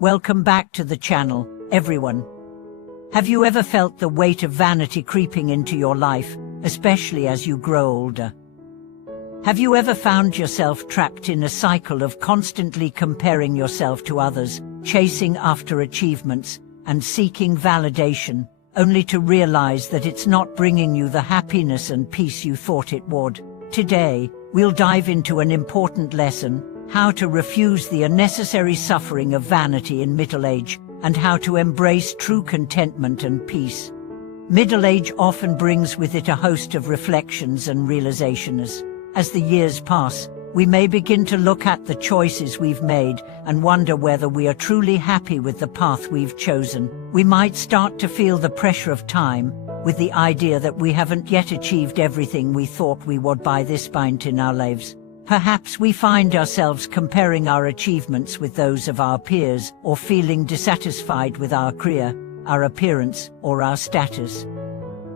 Welcome back to the channel, everyone. Have you ever felt the weight of vanity creeping into your life, especially as you grow older? Have you ever found yourself trapped in a cycle of constantly comparing yourself to others, chasing after achievements, and seeking validation, only to realize that it's not bringing you the happiness and peace you thought it would? Today, we'll dive into an important lesson: how to refuse the unnecessary suffering of vanity in middle age, and how to embrace true contentment and peace. Middle age often brings with it a host of reflections and realizations. As the years pass, we may begin to look at the choices we've made and wonder whether we are truly happy with the path we've chosen. We might start to feel the pressure of time, with the idea that we haven't yet achieved everything we thought we would by this point in our lives. Perhaps we find ourselves comparing our achievements with those of our peers, or feeling dissatisfied with our career, our appearance, or our status.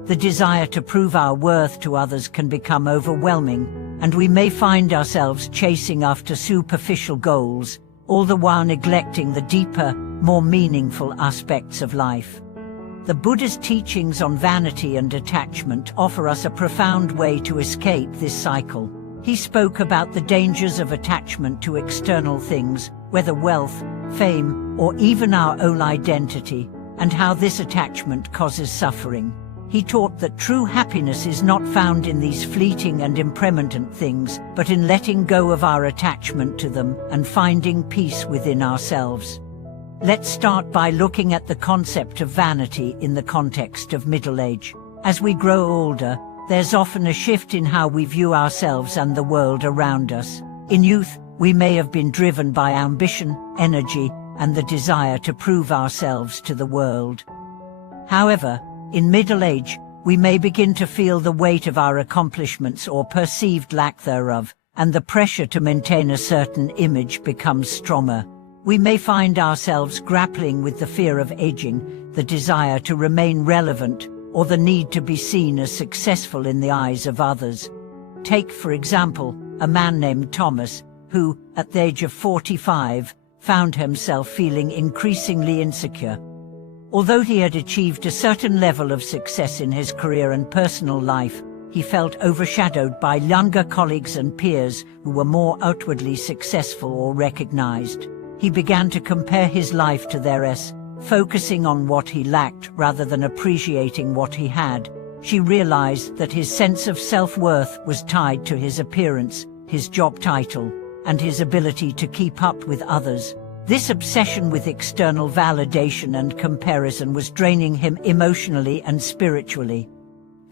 The desire to prove our worth to others can become overwhelming, and we may find ourselves chasing after superficial goals, all the while neglecting the deeper, more meaningful aspects of life. The Buddha's teachings on vanity and attachment offer us a profound way to escape this cycle. He spoke about the dangers of attachment to external things, whether wealth, fame, or even our own identity, and how this attachment causes suffering. He taught that true happiness is not found in these fleeting and impermanent things, but in letting go of our attachment to them and finding peace within ourselves. Let's start by looking at the concept of vanity in the context of middle age. As we grow older, there's often a shift in how we view ourselves and the world around us. In youth, we may have been driven by ambition, energy, and the desire to prove ourselves to the world. However, in middle age, we may begin to feel the weight of our accomplishments or perceived lack thereof, and the pressure to maintain a certain image becomes stronger. We may find ourselves grappling with the fear of aging, the desire to remain relevant, or the need to be seen as successful in the eyes of others. Take, for example, a man named Thomas, who, at the age of 45, found himself feeling increasingly insecure. Although he had achieved a certain level of success in his career and personal life, he felt overshadowed by younger colleagues and peers who were more outwardly successful or recognized. He began to compare his life to theirs, focusing on what he lacked rather than appreciating what he had. She realized that his sense of self-worth was tied to his appearance, his job title, and his ability to keep up with others. This obsession with external validation and comparison was draining him emotionally and spiritually.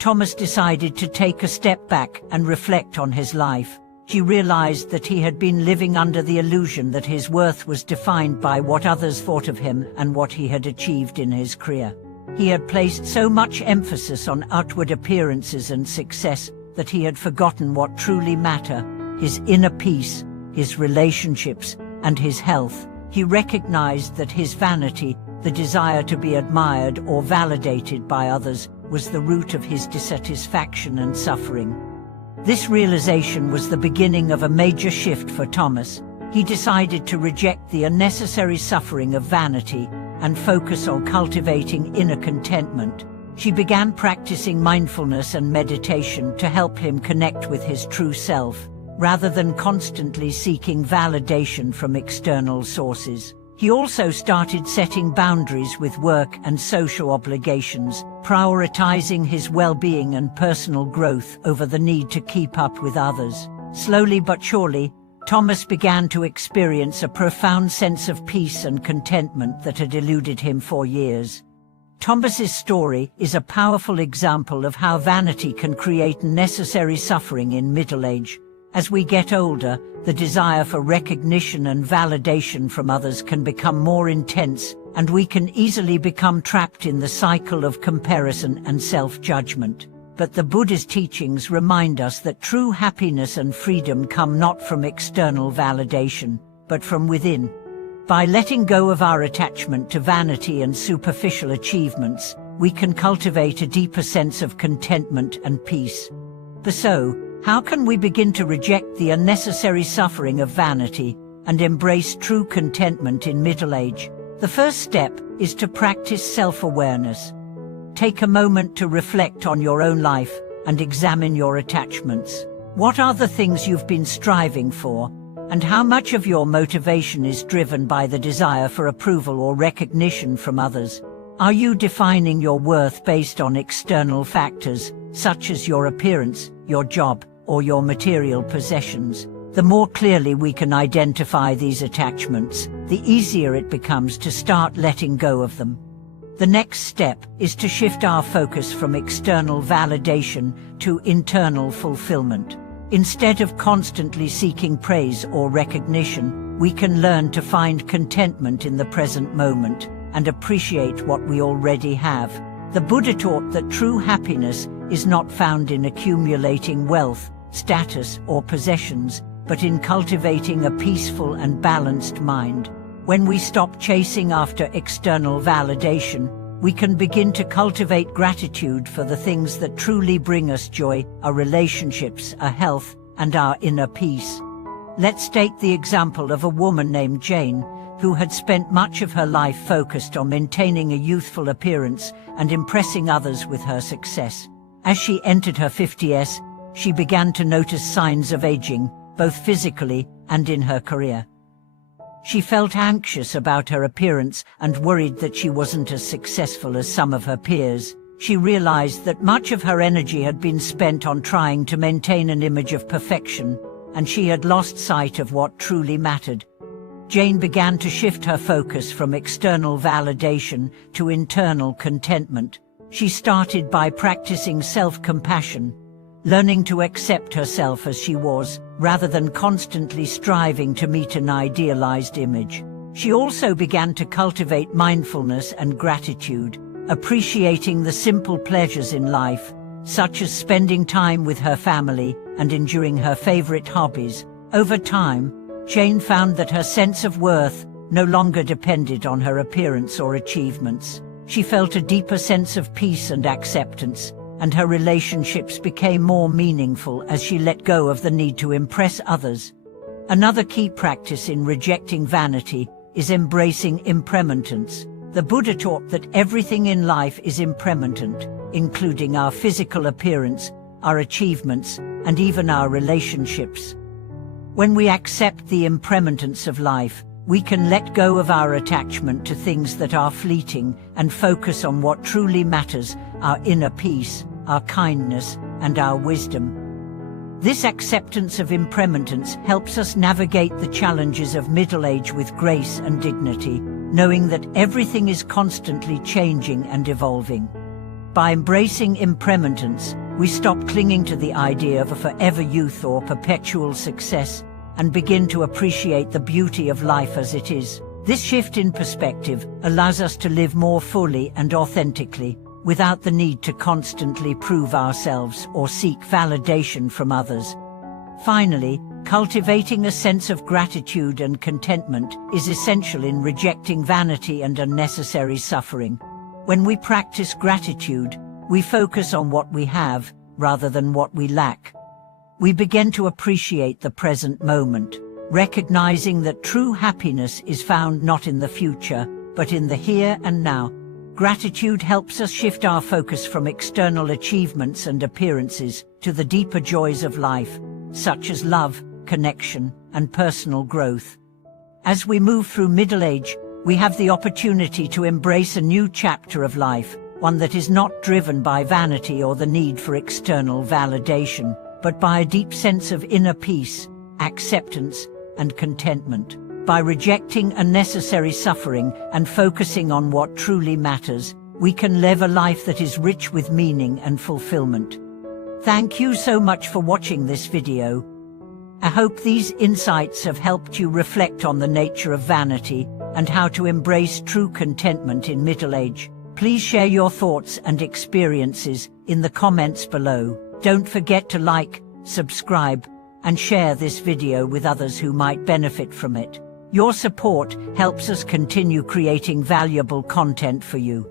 Thomas decided to take a step back and reflect on his life. He realized that he had been living under the illusion that his worth was defined by what others thought of him and what he had achieved in his career. He had placed so much emphasis on outward appearances and success that he had forgotten what truly mattered: his inner peace, his relationships, and his health. He recognized that his vanity, the desire to be admired or validated by others, was the root of his dissatisfaction and suffering. This realization was the beginning of a major shift for Thomas. He decided to reject the unnecessary suffering of vanity and focus on cultivating inner contentment. She began practicing mindfulness and meditation to help him connect with his true self, rather than constantly seeking validation from external sources. He also started setting boundaries with work and social obligations, prioritizing his well-being and personal growth over the need to keep up with others. Slowly but surely, Thomas began to experience a profound sense of peace and contentment that had eluded him for years. Thomas's story is a powerful example of how vanity can create unnecessary suffering in middle age. As we get older, the desire for recognition and validation from others can become more intense, and we can easily become trapped in the cycle of comparison and self-judgment. But the Buddha's teachings remind us that true happiness and freedom come not from external validation, but from within. By letting go of our attachment to vanity and superficial achievements, we can cultivate a deeper sense of contentment and peace. So, how can we begin to reject the unnecessary suffering of vanity and embrace true contentment in middle age? The first step is to practice self-awareness. Take a moment to reflect on your own life and examine your attachments. What are the things you've been striving for, and how much of your motivation is driven by the desire for approval or recognition from others? Are you defining your worth based on external factors, such as your appearance, your job, or your material possessions? The more clearly we can identify these attachments, the easier it becomes to start letting go of them. The next step is to shift our focus from external validation to internal fulfillment. Instead of constantly seeking praise or recognition, we can learn to find contentment in the present moment and appreciate what we already have. The Buddha taught that true happiness is not found in accumulating wealth, status, or possessions, but in cultivating a peaceful and balanced mind. When we stop chasing after external validation, we can begin to cultivate gratitude for the things that truly bring us joy, our relationships, our health, and our inner peace. Let's take the example of a woman named Jane, who had spent much of her life focused on maintaining a youthful appearance and impressing others with her success. As she entered her 50s, she began to notice signs of aging, both physically and in her career. She felt anxious about her appearance and worried that she wasn't as successful as some of her peers. She realized that much of her energy had been spent on trying to maintain an image of perfection, and she had lost sight of what truly mattered. Jane began to shift her focus from external validation to internal contentment. She started by practicing self-compassion, learning to accept herself as she was, rather than constantly striving to meet an idealized image. She also began to cultivate mindfulness and gratitude, appreciating the simple pleasures in life, such as spending time with her family and enjoying her favorite hobbies. Over time, Jane found that her sense of worth no longer depended on her appearance or achievements. She felt a deeper sense of peace and acceptance, and her relationships became more meaningful as she let go of the need to impress others. Another key practice in rejecting vanity is embracing impermanence. The Buddha taught that everything in life is impermanent, including our physical appearance, our achievements, and even our relationships. When we accept the impermanence of life, we can let go of our attachment to things that are fleeting and focus on what truly matters, our inner peace, our kindness, and our wisdom. This acceptance of impermanence helps us navigate the challenges of middle age with grace and dignity, knowing that everything is constantly changing and evolving. By embracing impermanence, we stop clinging to the idea of a forever youth or perpetual success and begin to appreciate the beauty of life as it is. This shift in perspective allows us to live more fully and authentically, without the need to constantly prove ourselves or seek validation from others. Finally, cultivating a sense of gratitude and contentment is essential in rejecting vanity and unnecessary suffering. When we practice gratitude, we focus on what we have, rather than what we lack. We begin to appreciate the present moment, recognizing that true happiness is found not in the future, but in the here and now. Gratitude helps us shift our focus from external achievements and appearances to the deeper joys of life, such as love, connection, and personal growth. As we move through middle age, we have the opportunity to embrace a new chapter of life, one that is not driven by vanity or the need for external validation, but by a deep sense of inner peace, acceptance, and contentment. By rejecting unnecessary suffering and focusing on what truly matters, we can live a life that is rich with meaning and fulfillment. Thank you so much for watching this video. I hope these insights have helped you reflect on the nature of vanity and how to embrace true contentment in middle age. Please share your thoughts and experiences in the comments below. Don't forget to like, subscribe, and share this video with others who might benefit from it. Your support helps us continue creating valuable content for you.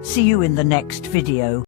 See you in the next video.